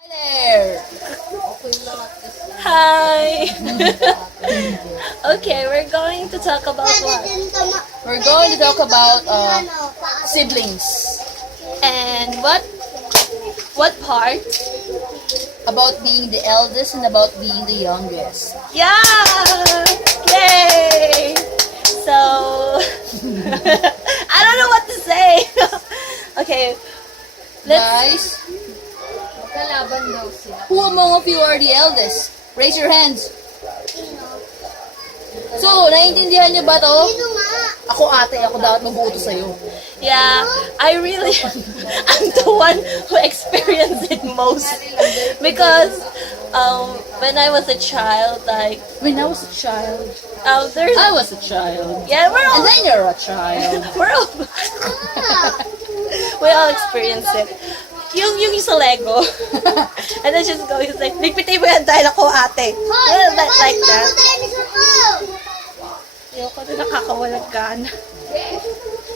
Hi there! Hi! Okay, we're going to talk about what? We're going to talk about siblings. And what? What part? About being the eldest and about being the youngest. Yeah! Yay! So, I don't know what to say. Okay, let's. Guys, who among of you are the eldest? Raise your hands. So, naiintindihan niyo ba to? Ako ate, ako dapat mabuto sa'yo. Yeah, I really, I'm the one who experienced it most because when I was a child, like When I was a child, there's I was a child. yeah, we're And all then you're a child. we're all we all experience it. Yung sa Lego, and then she's going like, ligpitin mo yan dahil ako ate. Well, like that. Ayoko na nakakawalang gana.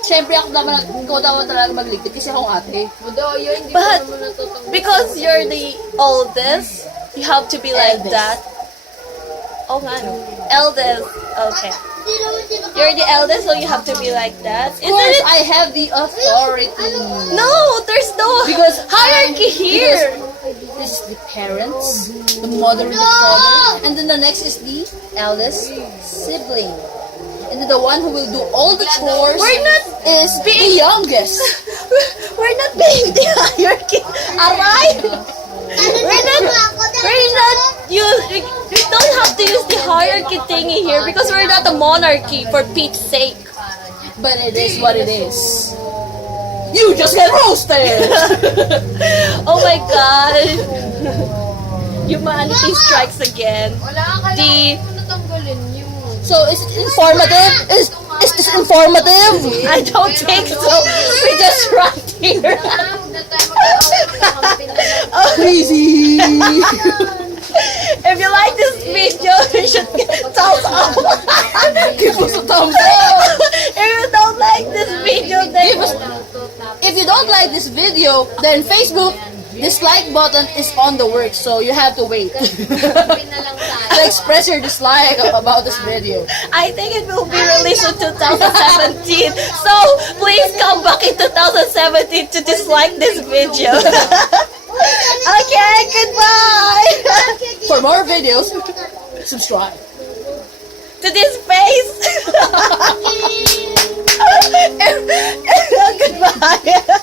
Siyempre ako naman, ikaw dapat talaga magligpit kasi akong ate. But because you're the oldest, you have to be like Eldest. that. Oh nga no. Eldest. Okay. You're the eldest, so you have to be like that. Of Isn't course, it? I have the authority. No, there's no Because hierarchy here. This is the parents, the mother and the father, and then the next is the eldest sibling. And then the one who will do all the chores We're not is the youngest. We're not being the hierarchy. Alright? We don't have to use the hierarchy thingy here because we're not a monarchy, for Pete's sake. But it is what it is. You just get roasted! Oh my god. Humanity strikes again. The So, is it informative? Is this informative? I don't think so. We just right here. Crazy! If you like this video, you should thumbs up. Give us a thumbs up! If you don't like this video, then If you don't like this video, then Facebook dislike button is on the works, so you have to wait to express your dislike about this video. I think it will be released in 2017. So please come back in 2017 to dislike this video. Okay, goodbye. For more videos, subscribe. To this face. Goodbye.